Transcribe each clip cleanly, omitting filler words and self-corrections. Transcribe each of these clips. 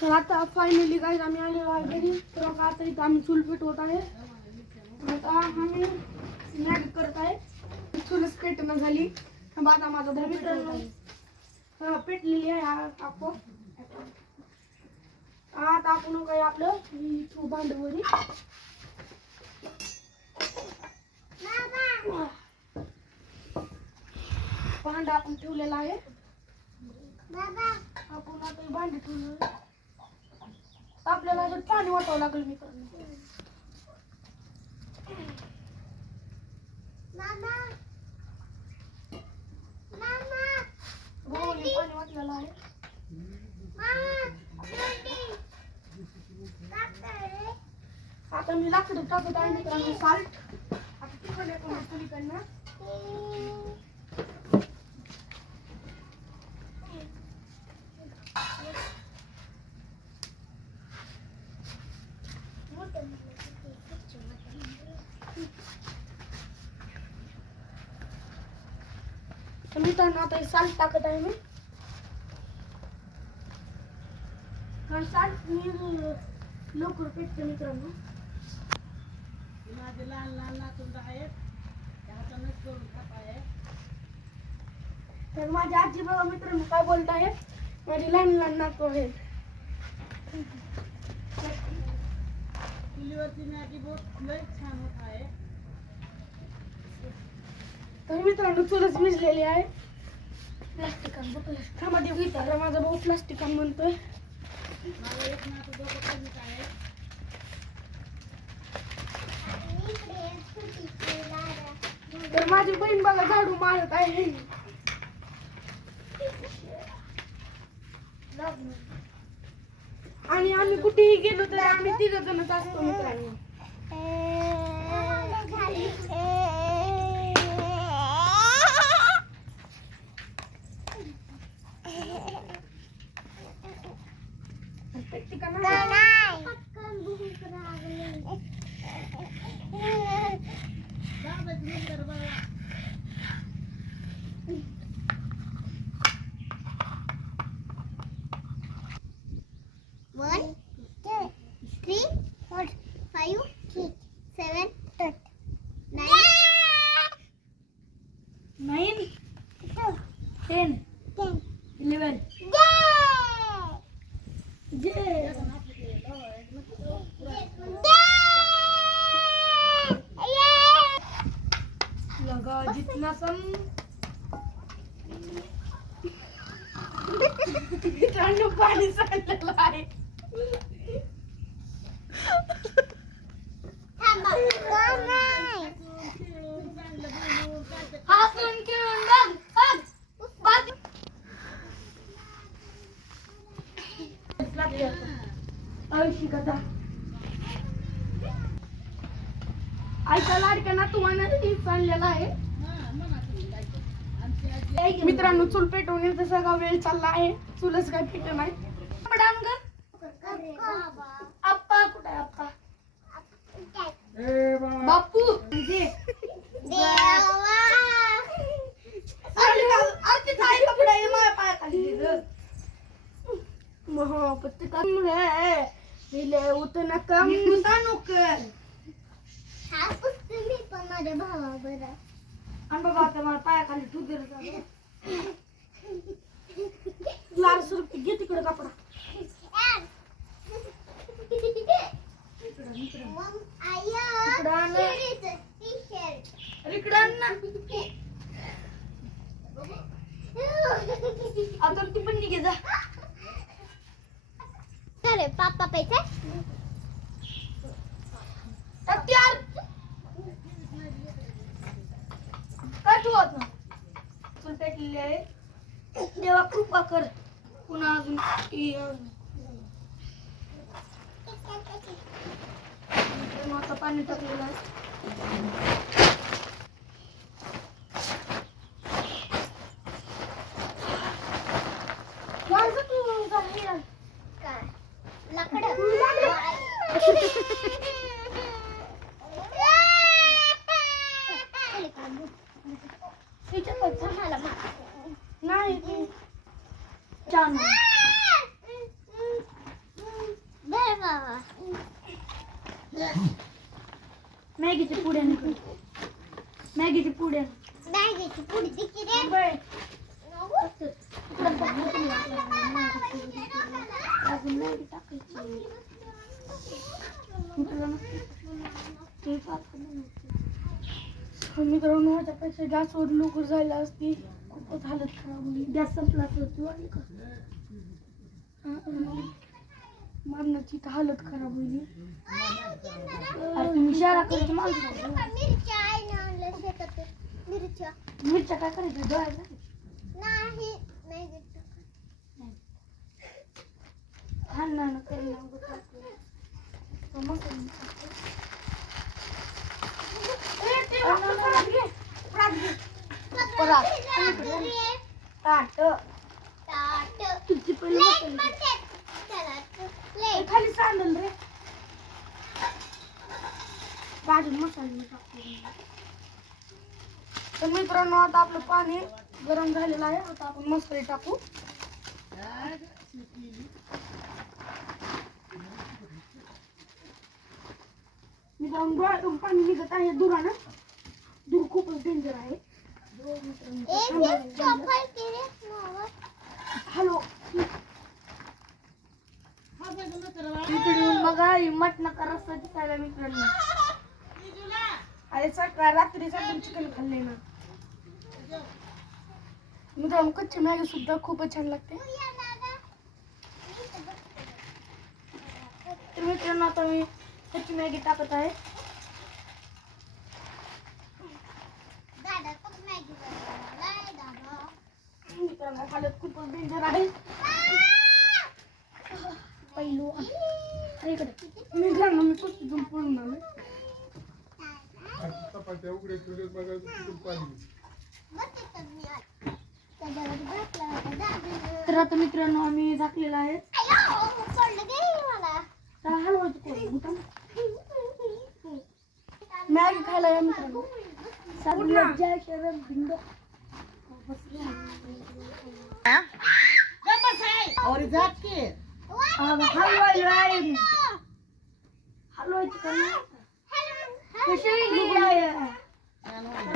तर आता finally guys आम्ही आलेलो आहे घरी. तर आता इथं आम्ही चूल पेटवत आहे. आता आम्ही स्नॅक करत आहे. चूलच पेटणं झाली. आता माझा भाऊ मित्रांनो पेटलेली आहे आपण. आता आपण काय आपलं भांडवरी भांड आपण ठेवलेला आहे. आपण आता भांडी ठेवलं. आपल्याला पाणी वाटावं लागेल मित्रांनो. पाणी वाटलेलं आहे. आता मी लाकडं टाकत आहे मित्रांनो. साल्ट आता तिकडे चुलीकडनं मित्रांनो आता साल्ट टाकत आहे मी. साल्ट मी लवकर पेटते मित्रांनो. माझे लहान लहान नातूंड आहेत. त्यातूनच करून खात आहे. तर माझी आजी बघा मित्रांनो काय बोलत आहे. माझी लहान लहान नातू आहेत. चुलीवरची मॅगी बहुत लय छान होत आहे. तर मित्रांनो चुलच मिजलेली आहे. प्लास्टिकान थांबा घेता माझा भाऊ प्लास्टिकान म्हणतोय. माझा एक नातू दोघं कमीच आहे. तर माझी बहीण बघा झाडू मारत आहे. आणि आम्ही कुठेही गेलो तर आम्ही तिघ जणच असतो मित्रांनो. One, two, three, four, five, six, seven, eight, nine, 10, 11. लगा जितना सम मित्रांनो पाणी सांडलेलं आहे. हसून खेळून बघ. आयुष्य कथा आईच्या लाडक्यांना तुम्हाला सांगलेला आहे. मित्रांनो चूल पेटवण्याचा सगळा वेळ चालला आहे. चूलच काय पेट नाही. आप्पा कुठे आहे आप्पा? बापू उतना कम नुकर माझ्या भावा बरं आणि बाबा आता मला पायाखाली ठू दिलं. लाल सुरती घे तिकडे कपडा. आता ती पण निघे जा. अरे पापा पैसे तयार काय तू होत ना चूल पेटलेली आहे. देवा कृपा कर. पुन्हा अजून आता पाणी टाकलेलं आहे. नाही छान धर बाबा. मॅगीचे पुड्या निघून मॅगीचे पुड्या मॅगीची पुडी दिली रे. बरं. नको. अजून मॅगी टाकायची मित्रांनो माझ्यापेक्षा गॅसवर लवकर जायला असती खूपच हालत खराब होईल. गॅस संपला तर मरणाची तर हालत खराब होईल. तुम्ही शहरा करायची माणसं मिरच्या आईने आणल्या शेतातून. मिरच्या मिरच्या काय करायचं डोळ्यात नाही मॅगी हाणं करणं खाली सांडल रे भाजून मसाले टाकतो. तर मित्रांनो आता आपलं पाणी गरम झालेलं आहे. आता आपण मसाले टाकू. मित्रांनो डोळ्यातून पाणी निघत आहे दुरानं. दूर खूपच डेंजर आहे. हॅलो इकडे बघा मटणाचा रस्ता दिसायला मित्रांनो. अरे सकाळ रात्री सकाळी चिकन खाल्ले ना मित्रांनो. कच्ची मॅगी सुद्धा खूपच छान लागते. तर मित्रांनो आता मी कच्ची मॅगी टाकत आहे. मित्रांनो हालत खूपच डेंजर आहे. पहिलो इकडे मित्रांनो मी कुस्तीतून पळून आलो. तर आता मित्रांनो आम्ही झाकलेला आहे. मॅगी खायला या मित्रांनो.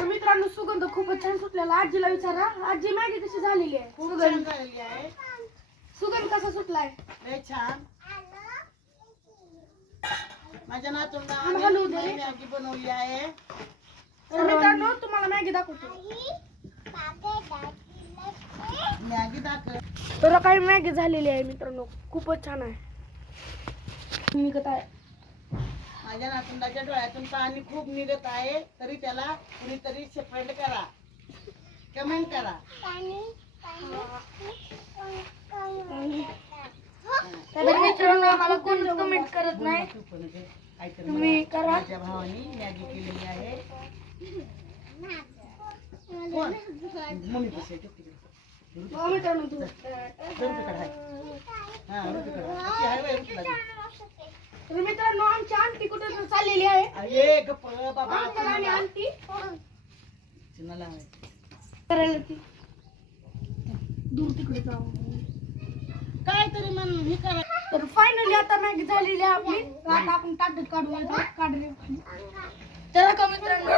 मित्रांनो सुगंध खूपच छान सुटलेला. आजीला विचारा आजी मॅगी कशी झालेली आहे. सुगंध कसा सुटलाय. छान. माझ्या नातूंना मॅगी बनवली आहे. तर मित्रांनो तुम्हाला मॅगी दाखवतो. मॅगी दाखव. तर काही मॅगी झालेली आहे मित्रांनो. खूपच छान आहे. निघत आहे. माझ्या नातूंडाच्या डोळ्यातून पाणी खूप निघत आहे. तरी त्याला कुणीतरी सेपरेट करा. कमेंट करा. तर मित्रांनो आम्हाला कोण कमेंट करत नाही. तुम्ही करा. माझ्या भावानी मॅगी केलेली आहे. मम्मी बस मित्रांनो तू तर मित्रांनो आमची आंटी कुठे चाललेली आहे. अंकल आणि आंटी करायला ती दूर तिकडे जाऊ. काय तरी मन हे करा. तर फायनली आता मॅगी झालेली आहे आपली. आता आपण ताटात काढूया. काढले तर का मित्रांनो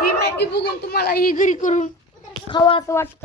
ही मॅगी बघून तुम्हाला ही घरी करून खावा असं वाटतं.